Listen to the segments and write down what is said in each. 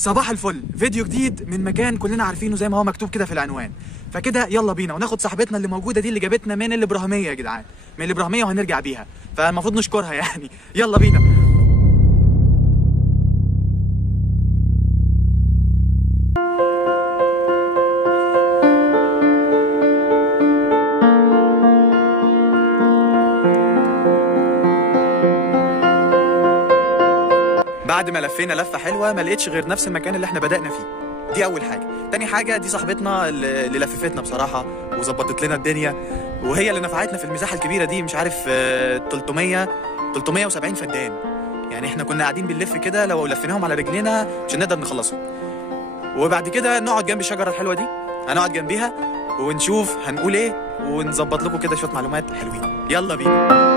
صباح الفل، فيديو جديد من مكان كلنا عارفينه زي ما هو مكتوب كده في العنوان. فكده يلا بينا وناخد صاحبتنا اللي موجوده دي اللي جابتنا من الابراهيميه يا جدعان، من الابراهيميه وهنرجع بيها، فالمفروض نشكرها يعني. يلا بينا. بعد ما لفينا لفه حلوه ما لقيتش غير نفس المكان اللي احنا بدأنا فيه. دي اول حاجه. تاني حاجه دي صاحبتنا اللي لففتنا بصراحه وظبطت لنا الدنيا، وهي اللي نفعتنا في المساحه الكبيره دي. مش عارف 370 فدان. يعني احنا كنا قاعدين بنلف كده، لو لفيناهم على رجلينا مش هنقدر نخلصهم. وبعد كده نقعد جنب الشجره الحلوه دي، هنقعد جنبيها ونشوف هنقول ايه ونظبط لكم كده شويه معلومات حلوين. يلا بينا.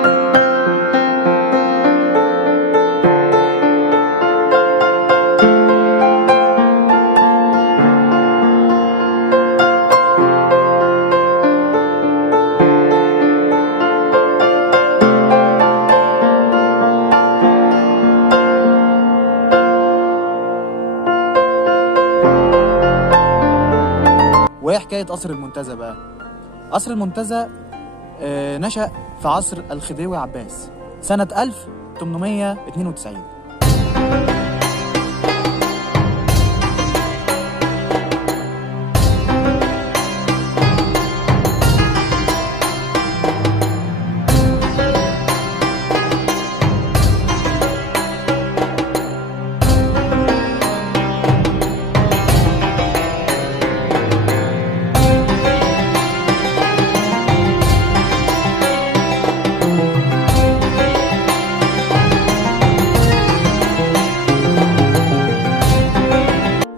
وايه حكايه قصر المنتزه بقى؟ قصر المنتزه نشأ في عصر الخديوي عباس سنه 1892.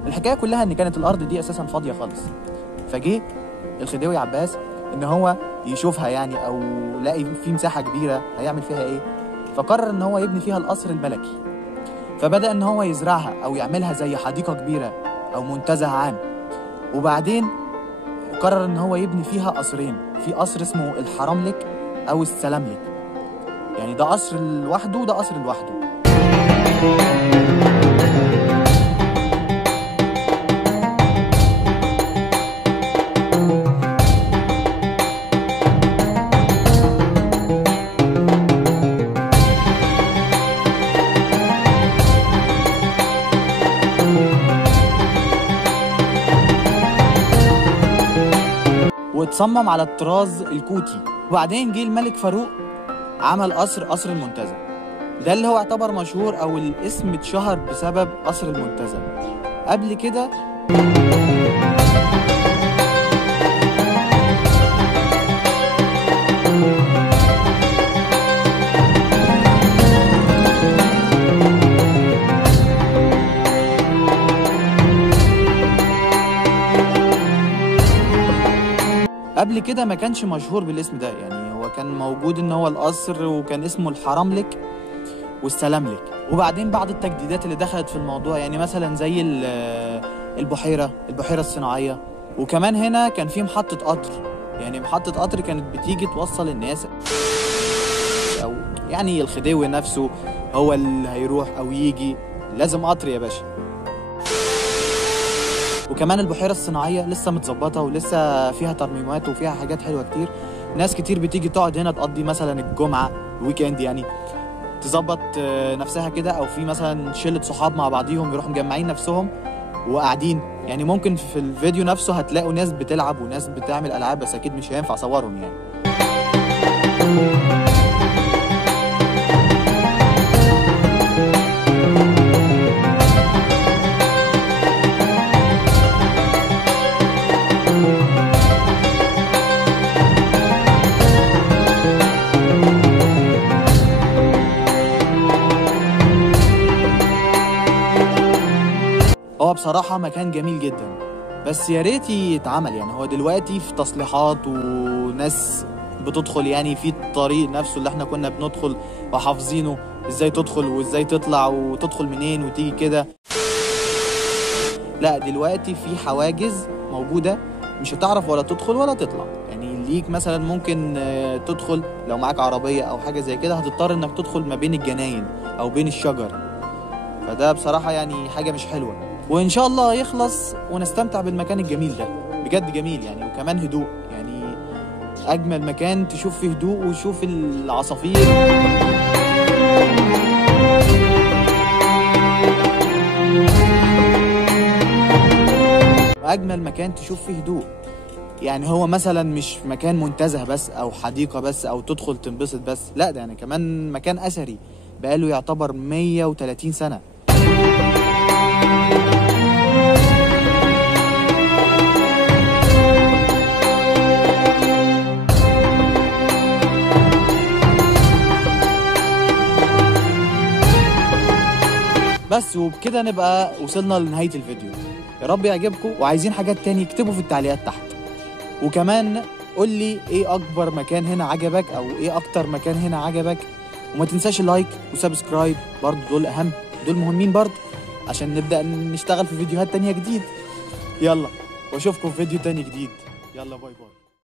الحكايه كلها ان كانت الارض دي اساسا فاضيه خالص، فجه الخديوي عباس ان هو يشوفها يعني، او لاقي في مساحه كبيره هيعمل فيها ايه، فقرر ان هو يبني فيها القصر الملكي. فبدا ان هو يزرعها او يعملها زي حديقه كبيره او منتزه عام. وبعدين قرر ان هو يبني فيها قصرين، في قصر اسمه الحرملك او السلاملك، يعني ده قصر لوحده وده قصر لوحده. واتصمم على الطراز الكوتي. وبعدين جه الملك فاروق عمل قصر المنتزه، ده اللي هو يعتبر مشهور او الاسم اتشهر بسبب قصر المنتزه. قبل كده ما كانش مشهور بالاسم ده، يعني هو كان موجود ان هو القصر وكان اسمه الحرملك والسلاملك. وبعدين بعض التجديدات اللي دخلت في الموضوع، يعني مثلا زي البحيرة الصناعية. وكمان هنا كان في محطة قطر، يعني محطة قطر كانت بتيجي توصل الناس، او يعني الخديوي نفسه هو اللي هيروح او يجي، لازم قطر يا باشا. وكمان البحيرة الصناعية لسه متظبطة ولسه فيها ترميمات وفيها حاجات حلوة كتير. ناس كتير بتيجي تقعد هنا تقضي مثلا الجمعة الويكند، يعني تظبط نفسها كده، او في مثلا شلة صحاب مع بعضيهم يروحوا مجمعين نفسهم وقاعدين. يعني ممكن في الفيديو نفسه هتلاقوا ناس بتلعب وناس بتعمل ألعاب، بس أكيد مش هينفع أصورهم يعني. هو بصراحة مكان جميل جدا، بس يا ريت يتعمل. يعني هو دلوقتي في تصليحات وناس بتدخل، يعني في الطريق نفسه اللي احنا كنا بندخل وحافظينه ازاي تدخل وازاي تطلع وتدخل منين وتيجي كده. لا دلوقتي في حواجز موجودة، مش هتعرف ولا تدخل ولا تطلع. يعني ليك مثلا ممكن تدخل لو معاك عربية او حاجة زي كده، هتضطر انك تدخل ما بين الجناين او بين الشجر، فده بصراحة يعني حاجة مش حلوة. وان شاء الله يخلص ونستمتع بالمكان الجميل ده. بجد جميل يعني، وكمان هدوء يعني، اجمل مكان تشوف فيه هدوء وتشوف العصافير. واجمل مكان تشوف فيه هدوء يعني، هو مثلا مش مكان منتزه بس او حديقة بس او تدخل تنبسط بس، لا ده يعني كمان مكان اثري بقاله يعتبر 130 سنة. بس وبكده نبقى وصلنا لنهاية الفيديو. يا رب يعجبكم، وعايزين حاجات تاني اكتبوا في التعليقات تحت. وكمان قول لي ايه اكبر مكان هنا عجبك، او ايه اكتر مكان هنا عجبك. وما تنساش اللايك وسبسكرايب برضو، دول اهم، دول مهمين برضو عشان نبدأ نشتغل في فيديوهات تانية جديد. يلا واشوفكم في فيديو تاني جديد. يلا باي باي.